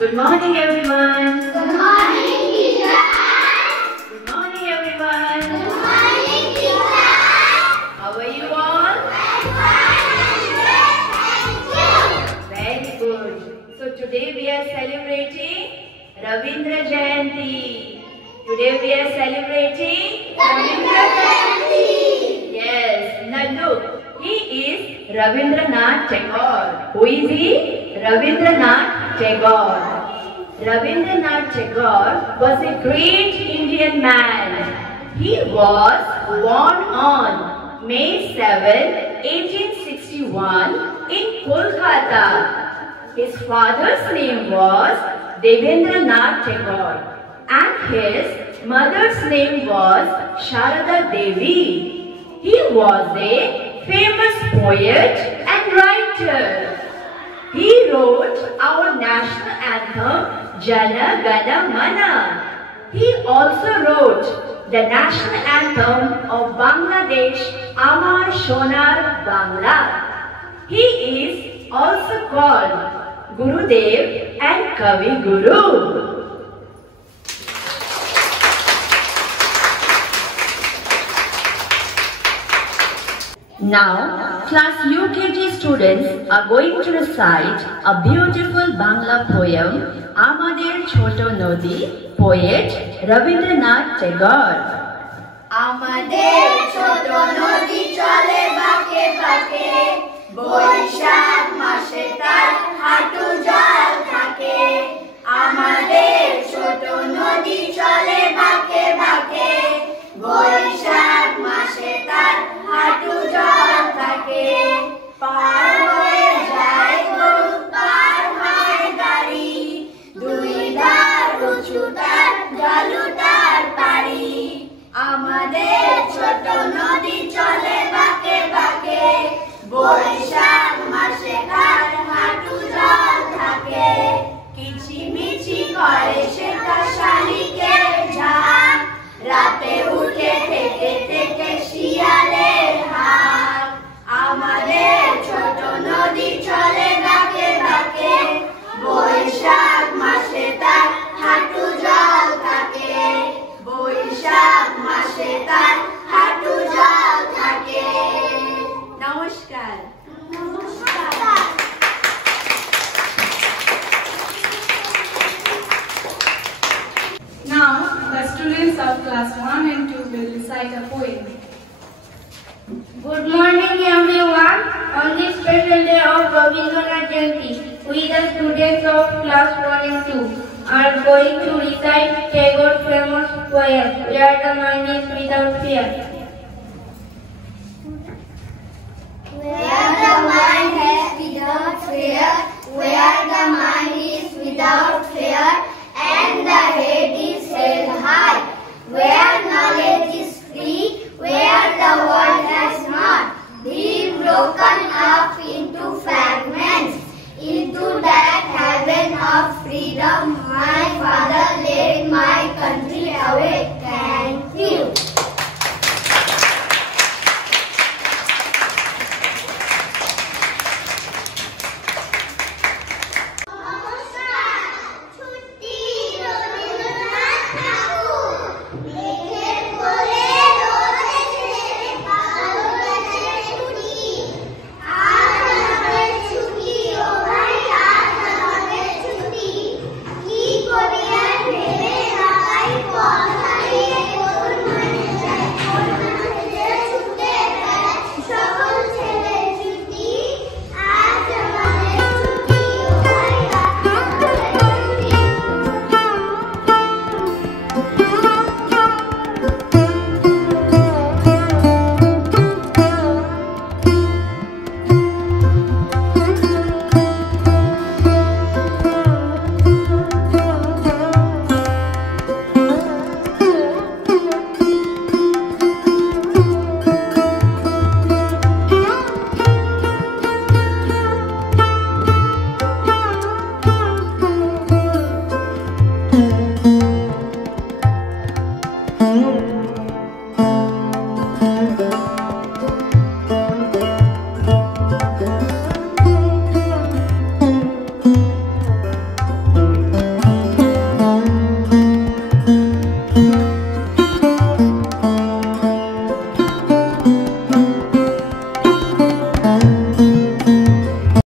Good morning, everyone. Good morning, teacher. Good morning, everyone. Good morning, teacher. How are you all? I'm fine. Thank you. Very good. So today we are celebrating Ravindra Jayanti. Today we are celebrating Ravindra Jayanti. Yes. Now look, he is Ravindranath Tagore. Who is he? Ravindranath Tagore. Ravindranath Tagore was a great Indian man. He was born on May 7, 1861 in Kolkata. His father's name was Devendranath Tagore and his mother's name was Sharada Devi. He was a famous poet and writer. He wrote our national anthem, Jana Gana Mana. He also wrote the national anthem of Bangladesh, Amar Shonar Bangla. He is also called Gurudev and Kavi Guru. Now, class UKG students are going to recite a beautiful Bangla poem, Amader Choto Nodi, poet Ravindranath Tagore. আমাদের ছোট নদী চলে বাঁকে বাঁকে, বৈশাখ মাসে তার হাঁটু জল থাকে। আমাদের ছোট নদী চলে বাঁকে বাঁকে, বৈশাখ মাসে তার হাঁটু জল থাকে। পার হয়ে যায় গরু, পার হয় গাড়ি, দুই ধার উঁচু তার ঢালু তার পাড়ি। আমাদের ছোট নদী চলে বাঁকে বাঁকে, বৈশাখ মাসে তার হাঁটু জল থাকে। কিচিমিচি করে সেটা শালিকের ঝাঁক, রাতে উঠে থেকে থেকে শিয়ালের হাঁক। আমাদের ছোট নদী চলে বাঁকে বাঁকে, বৈশাখ মাসে তার হাঁটু জল থাকে। বৈশাখ মাসে তার হাঁটু জল থাকে। নমস্কার। নমস্কার। Now, the students of class 1 and 2 will recite a poem. Good morning, everyone. On this special day of Ravindranath Jayanti, we the students of class 1 and 2 are going to recite Tagore's famous poem, Where the Mind is Without Fear. Where the mind is without fear, where the mind is without